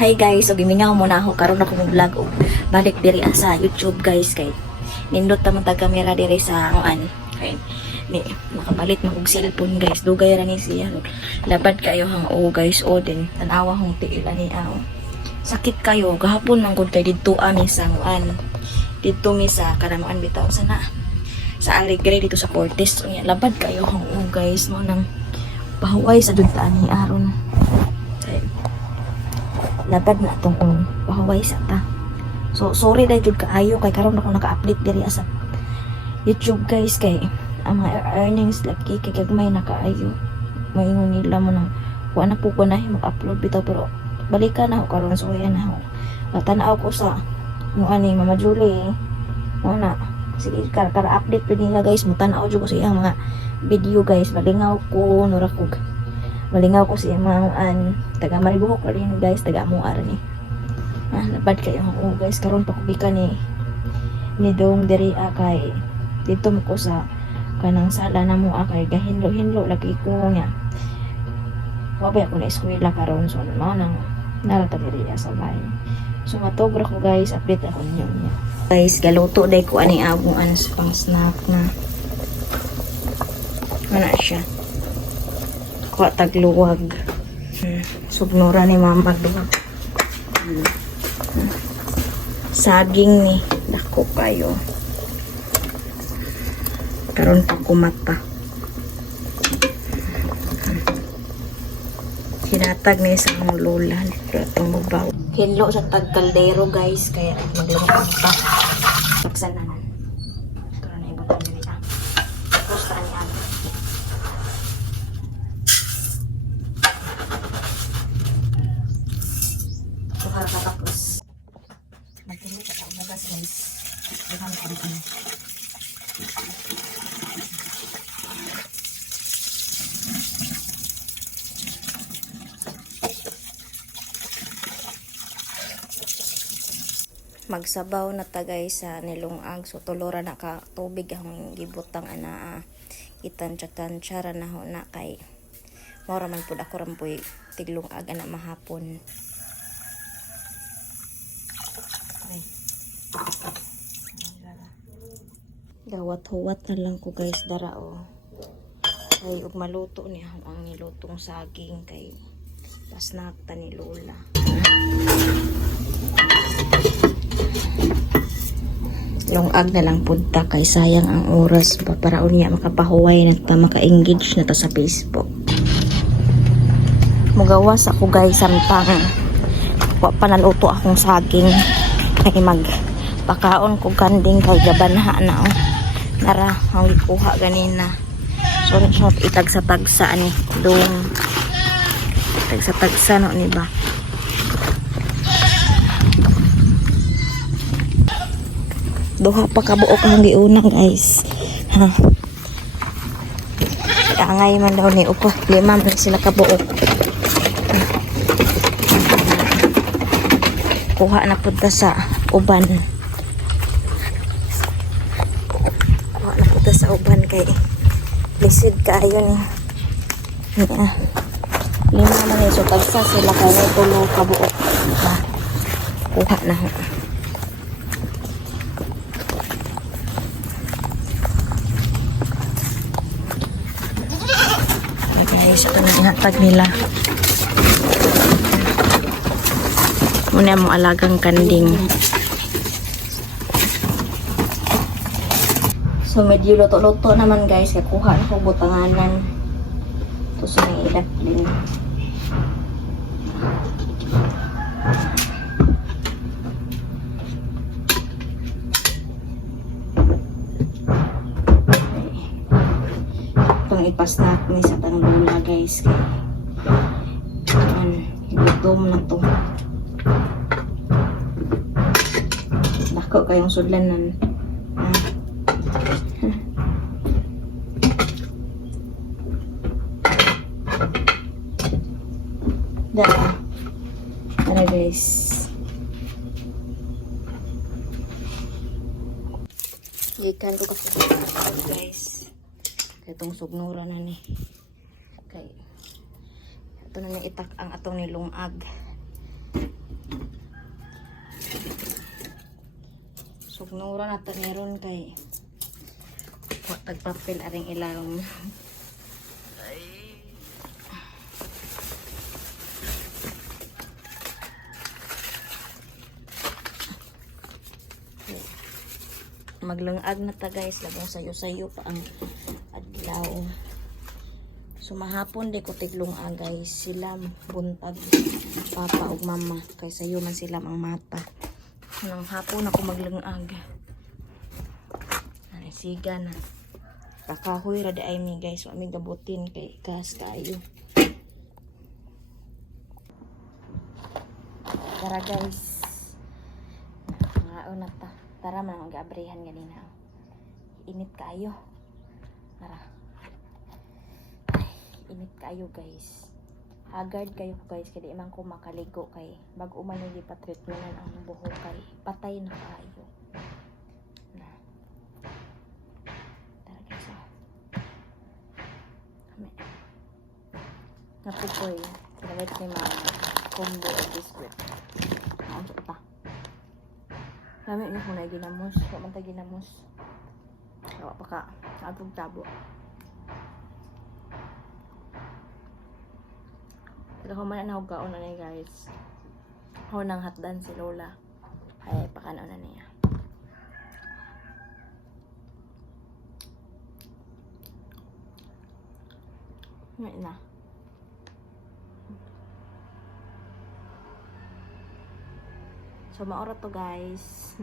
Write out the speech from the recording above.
Hi guys, so gimingaw muna ako karon ako mong vlog og balik diri sa YouTube guys kay nindot ta man tag kamera diri sa kuan. Kay ni nakapalit man og cellphone guys. Dugay ra ni siya. Labad kayo hang guys o din tan-awa hong tiil ani aw. Sakit kayo gahapon man gud kay didto ani sa kuan. Didto mi sa karamaan bitaw sana. Sa Alegre dito sa Cortes. So, labad kayo hang guys mo nang pahuway sa duntaan ni aron. Labad na itong pahuway sa ta. So, sorry dahil jud kaayo kay karon ako naka-update diri sa YouTube guys kay ang mga earnings lagi kay kagmay na kaayo. Maingon nila mo nang kuha na po ko na mag-upload bitaw pero balikan na ako karon so yan na ako. Tanaw ko sa mo ani Mama Julie. Mo na sige kara update pa nila guys mo tanaw jud ko sa iyang mga video guys. Malingaw ko nura ko. Malingaw ko siya mga taga Maribuhok rin guys, taga Muar ni. Labad kayo guys, karon pa kubika ni Dong diri kay dito mo ko sa kanang sala na mo kay gahinlo-hinlo lagi ko nga. Wabay ako na eskwela karon so mao nang narata diri sa bahay. So matobra ko guys, update ako ninyo niya. Guys, galuto day ko ani abong pang snack na. Ano siya? Tagluwag. Sugnura ni mama duwag. Saging ni dako kayo. Karon pa kumata. Hinatag ni sa mong lola itong mubaw. Hinlo sa tagkaldero guys kaya maglungkot pa. Saksanan. Karon ay butang dili Posta ni ako. Tapos magtindi ka sa umagas guys. Dihan ka rin. Magsabaw na ta guys sa nilungag so tulora na ka tubig ang gibutang ana itan-tansara na ho na kay mora man pud ako rampoy tiglungag ana mahapon. Gawat-huwat na lang ko guys dara ay ug maluto ni ang nilutong saging kay pasnak ta ni lola. Lungag na lang punta kay sayang ang oras paraon niya makapahuway na ta maka-engage na ta sa Facebook. Mugawas ako guys samtang wa pa naluto akong saging kay magpakaon ko kanding kay gabanha na nara ang gikuha ganina so itag sa tagsa ni dong itag sa tagsa no ni ba duha pa kabuok ang giuna guys ha angay man daw ni upo 5 man sila kabuok kuha na punta sa uban sa uban kay lisid kaayo ni 5 man so tagsa sila kay may tulo kabuok kuha na ho. Okay guys, ito na dinatag nila muna mo alagang kanding. So medyo luto-luto naman guys, kakuha na ko butanganan. Tapos may ilat din. Itong ipasnak ni sa tanggula guys. Gutom na to. Dako kayong sudlanan. Tara guys. Gikan ko kasi guys. Itong sugnura na ni. Kay ito na ni itak ang atong nilungag. Ignora na to meron kay tagpapel aring ilang. Maglungag na ta guys, labong sayo-sayo pa ang adlaw. So mahapon di ko tiglungag guys, sila buntag papa ug mama kay sayo man sila ang mata. Nang hapon ako maglungag. Ay siga na. Kakahoy ra di ay mi guys, wa mi gabutin kay gas kayo. Tara guys. Mga na ta. Tara man mag-abrihan ganina. Init kayo. Tara. Ay, init kayo guys. Haggard kayo guys kaya di man ko makaligo kay bago man yung ipatreatmentan ang buhok kay patay na kayo. Na. Tara guys. Oh. Kami. Napupoy. Pinawit ni mga combo of biscuit. Ano pa? Kami niyo kung ginamos. Huwag man tayo ginamos. Huwag pa ka. Agong tabo. Pero kung man na gaon na niya guys. Ako nang hatdan si Lola. Ay, pakanaw na niya. May na. So, maoro to guys.